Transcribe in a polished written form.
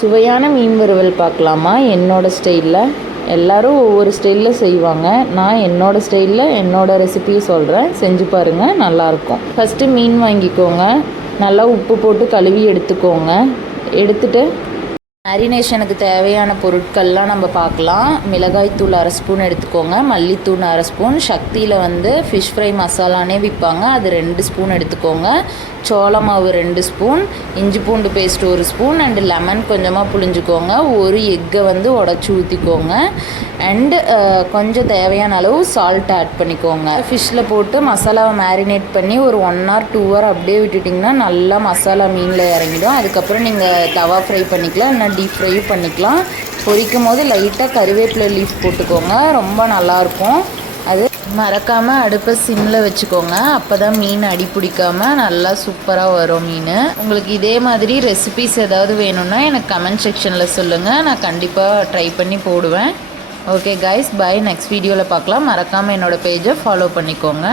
சுவையான மீன் வறுவல் பார்க்கலாமா என்னோடய ஸ்டைலில். எல்லோரும் ஒவ்வொரு ஸ்டைலில் செய்வாங்க. நான் என்னோடய ஸ்டைலில் என்னோடய ரெசிபியை சொல்கிறேன், செஞ்சு பாருங்கள், நல்லாயிருக்கும். ஃபஸ்ட்டு மீன் வாங்கிக்கோங்க, நல்லா உப்பு போட்டு கழுவி எடுத்துக்கோங்க. எடுத்துகிட்டு மேரினேஷனுக்கு தேவையான பொருட்கள்லாம் நம்ம பார்க்கலாம். மிளகாய்த்தூள் 1/2 ஸ்பூன் எடுத்துக்கோங்க, மல்லித்தூள் 1/2 ஸ்பூன், சக்தியில் வந்து ஃபிஷ் ஃப்ரை மசாலானே விற்பாங்க, அது 2 ஸ்பூன் எடுத்துக்கோங்க, சோள மாவு 2 ஸ்பூன், இஞ்சி பூண்டு பேஸ்ட் 1 ஸ்பூன், அண்டு லெமன் கொஞ்சமாக புழிஞ்சிக்கோங்க, ஒரு எக்கை வந்து உடச்சி ஊற்றிக்கோங்க, அண்டு கொஞ்சம் தேவையான அளவு சால்ட் ஆட் பண்ணிக்கோங்க. ஃபிஷ்ஷில் போட்டு மசாலாவை மேரினேட் பண்ணி ஒரு 1 hour 2 hour அப்படியே விட்டுட்டிங்கன்னா நல்லா மசாலா மீனில் இறங்கிடும். அதுக்கப்புறம் நீங்கள் தவா ஃப்ரை பண்ணிக்கலாம், இல்லைனா டீப் ஃப்ரையும் பண்ணிக்கலாம். பொரிக்கும் போது லைட்டாக கறிவேப்பிலை லீஃப் போட்டுக்கோங்க, ரொம்ப நல்லாயிருக்கும். அது மறக்காமல் அடுப்பை சிம்மில் வச்சுக்கோங்க, அப்போ தான் மீன் அடி பிடிக்காமல் நல்லா சூப்பராக வரும் மீன். உங்களுக்கு இதே மாதிரி ரெசிபிஸ் ஏதாவது வேணும்னா எனக்கு கமெண்ட் செக்ஷனில் சொல்லுங்கள், நான் கண்டிப்பாக ட்ரை பண்ணி போடுவேன். Okay guys, by. நெக்ஸ்ட் வீடியோவில் பார்க்கலாம். மறக்காமல் என்னோடய பேஜை ஃபாலோ பண்ணிக்கோங்க.